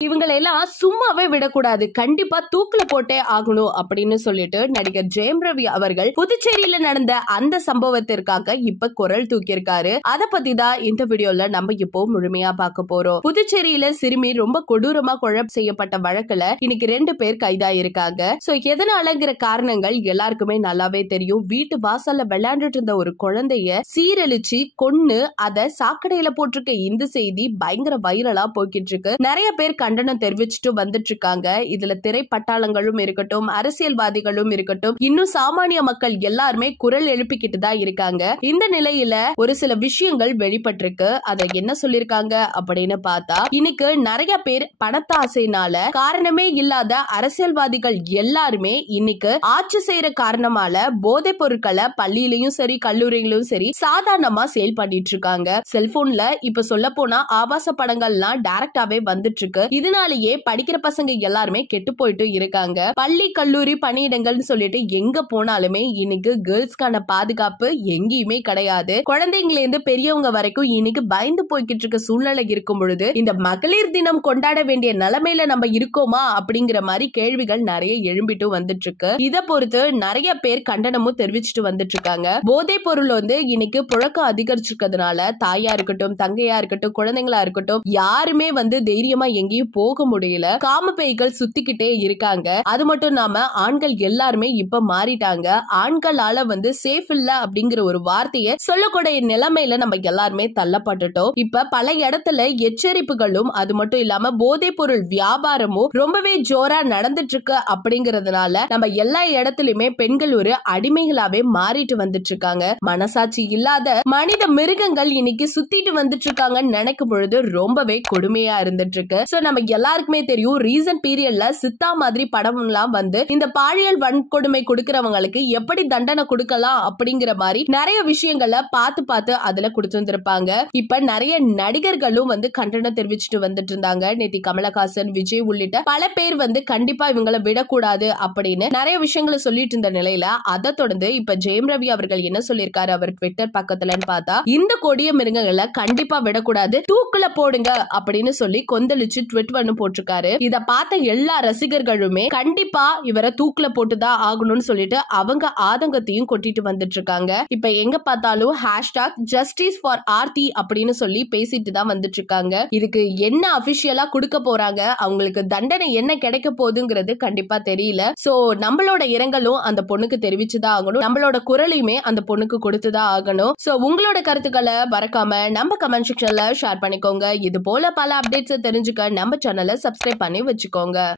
இவங்களெல்லாம் சும்மாவே விடக்கூடாது, கண்டிப்பா தூக்குல போட்டே ஆகணும் அப்படின்னு சொல்லிட்டு நடிகர் ஜெயம் ரவி அவர்கள் புதுச்சேரியில நடந்த அந்த சம்பவத்திற்காக இப்ப குரல் தூக்கியிருக்காரு. அத பத்தி தான் இந்த வீடியோல நம்ம இப்போ முழுமையா பார்க்க போறோம். புதுச்சேரியில சிறுமி ரொம்ப கொடூரமா கொலை செய்யப்பட்ட வழக்குல இன்னைக்கு 2 பேர் கைதாயிருக்காங்க. சோ எதனாலங்கிற காரணங்கள் எல்லாருக்குமே நல்லாவே தெரியும். வீட்டு வாசல்ல விளையாண்டுட்டு இருந்த ஒரு குழந்தைய சீரழிச்சு கொன்னு அத சாக்கடையில போட்டிருக்க இந்த செய்தி பயங்கர வைரலா போய்கிட்டு இருக்கு. நிறைய பேர் கண்டனம் தெரிவிச்சுட்டு வந்துட்டு இருக்காங்க. இதுல திரைப்பட்டாளங்களும் இருக்கட்டும், அரசியல்வாதிகளும் இருக்கட்டும், இன்னும் சாமானிய மக்கள் எல்லாருமே குரல் எழுப்பிக்கிட்டு தான் இருக்காங்க. இந்த நிலையில ஒரு சில விஷயங்கள் வெளிப்பட்டிருக்கு. அத என்ன சொல்லிருக்காங்க அப்படின்னு பார்த்தா, இன்னைக்கு நிறைய பேர் பணத்தாசைனால காரணமே இல்லாத அரசியல்வாதிகள் எல்லாருமே இன்னைக்கு ஆட்சி செய்யற காரணமால போதைப் பொருட்களை பள்ளியிலயும் சரி கல்லூரியிலும் சரி சாதாரணமா சேல் பண்ணிட்டு இருக்காங்க. செல்போன்ல இப்ப சொல்ல போனா ஆபாச படங்கள்லாம் டைரக்டாவே வந்துட்டு இருக்கு. இதனாலேயே படிக்கிற பசங்க எல்லாருமே கெட்டு போயிட்டு இருக்காங்க. பள்ளி கல்லூரி பணியிடங்கள் சொல்லிட்டு எங்க போனாலுமே இன்னைக்கு கேர்ள்ஸ்க்கான பாதுகாப்பு எங்கேயுமே கிடையாது. குழந்தைங்கள இருந்து பெரியவங்க வரைக்கும் இன்னைக்கு பயந்து போய்கிட்டு இருக்க சூழ்நிலை இருக்கும் பொழுது இந்த மகளிர் தினம் கொண்டாட வேண்டிய நிலைமையில நம்ம இருக்கோமா அப்படிங்கிற மாதிரி கேள்விகள் நிறைய எழும்பிட்டு வந்துட்டு இருக்கு. இத பொறுத்து நிறைய பேர் கண்டனமும் தெரிவிச்சுட்டு வந்துட்டு இருக்காங்க. போதைப் பொருள் இன்னைக்கு புழக்கம் அதிகரிச்சிருக்கிறதுனால தாயா இருக்கட்டும், தங்கையா இருக்கட்டும், குழந்தைங்களா இருக்கட்டும், யாருமே தைரியமா எங்கேயும் போக முடியல. காம பேய்கள் சுத்திக்கிட்டே இருக்காங்க. அது மட்டும் இல்லாம ஆண்கள் எல்லாருமே இப்ப மாறிட்டாங்க. ஆண்களால சேஃப் இல்ல அப்படிங்கிற ஒரு வார்த்தையை சொல்லக்கூடிய நிலைமையில நம்ம எல்லாருமே தள்ளப்பட்டுட்டோம். இப்ப பல இடத்துல எச்சரிப்புகளும் அது மட்டும் இல்லாம போதைப் பொருள் வியாபாரமும் ரொம்பவே ஜோரா நடந்துட்டு இருக்கு. அப்படிங்கறதுனால நம்ம எல்லா இடத்துலயுமே பெண்கள் ஒரு அடிமைகளாவே மாறிட்டு வந்துட்டு இருக்காங்க. மனசாட்சி இல்லாத மனித மிருகங்கள் இன்னைக்கு சுத்திட்டு வந்துட்டு இருக்காங்கன்னு நினைக்கும் பொழுது ரொம்பவே கொடுமையா இருந்துட்டு இருக்கு. சோ நம்ம எல்லாருக்குமே தெரியும், ரீசன்ட் பீரியட்ல சித்தா மாதிரி படம் எல்லாம் இந்த பாலியல் வன்கொடுமை கொடுக்கறவங்களுக்கு எப்படி தண்டனை கொடுக்கலாம் அப்படிங்கிற மாதிரி நிறைய விஷயங்களை பார்த்து அதுல கொடுத்திருந்திருப்பாங்க. இப்ப நிறைய நடிகர்களும் கண்டனம் தெரிவிச்சுட்டு வந்துட்டு இருந்தாங்க. நேத்தி கமலஹாசன், விஜய் உள்ளிட்ட பல பேர் கண்டிப்பா இவங்களை விடக்கூடாது அப்படின்னு நிறைய விஷயங்களை சொல்லிட்டு இருந்த நிலையில அதை தொடர்ந்து இப்ப ஜெயம் ரவி அவர்கள் என்ன சொல்லியிருக்காரு அவர் ட்விட்டர் பக்கத்துலன்னு பார்த்தா, இந்த கொடிய மிருகங்களை கண்டிப்பா விடக்கூடாது, தூக்குல போடுங்க அப்படின்னு சொல்லி கொந்தளிச்சு ட்விட் போட்டிருக்காரு. இத பார்த்த எல்லா ரசிகர்களுமே கண்டிப்பா இவரை தூக்குல போட்டுதான் ஆகணும்னு சொல்லிட்டு அவங்க ஆதங்கத்தையும் கொட்டிட்டு வந்துட்டு இருக்காங்க. இப்ப எங்க பார்த்தாலும் #Justice for Aarthi அப்படின்னு சொல்லி பேசிட்டு தான் வந்துட்டு இருக்காங்க. இதுக்கு என்ன அபிஷியலா கொடுக்க போறாங்க, அவங்களுக்கு தண்டனை என்ன கிடைக்க போகுதுங்கிறது கண்டிப்பா தெரியல. சோ நம்மளோட இரங்கலும் அந்த பொண்ணுக்கு தெரிவிச்சுதான் ஆகணும், நம்மளோட குரலையுமே அந்த பொண்ணுக்கு கொடுத்துதான் ஆகணும். சோ உங்களோட கருத்துக்களை மறக்காம நம்ம கமெண்ட் செக்ஷன்ல ஷேர் பண்ணிக்கோங்க. இது போல பல அப்டேட்ஸ் தெரிஞ்சுக்க நம்ம சேனலை சப்ஸ்கிரைப் பண்ணி வச்சுக்கோங்க.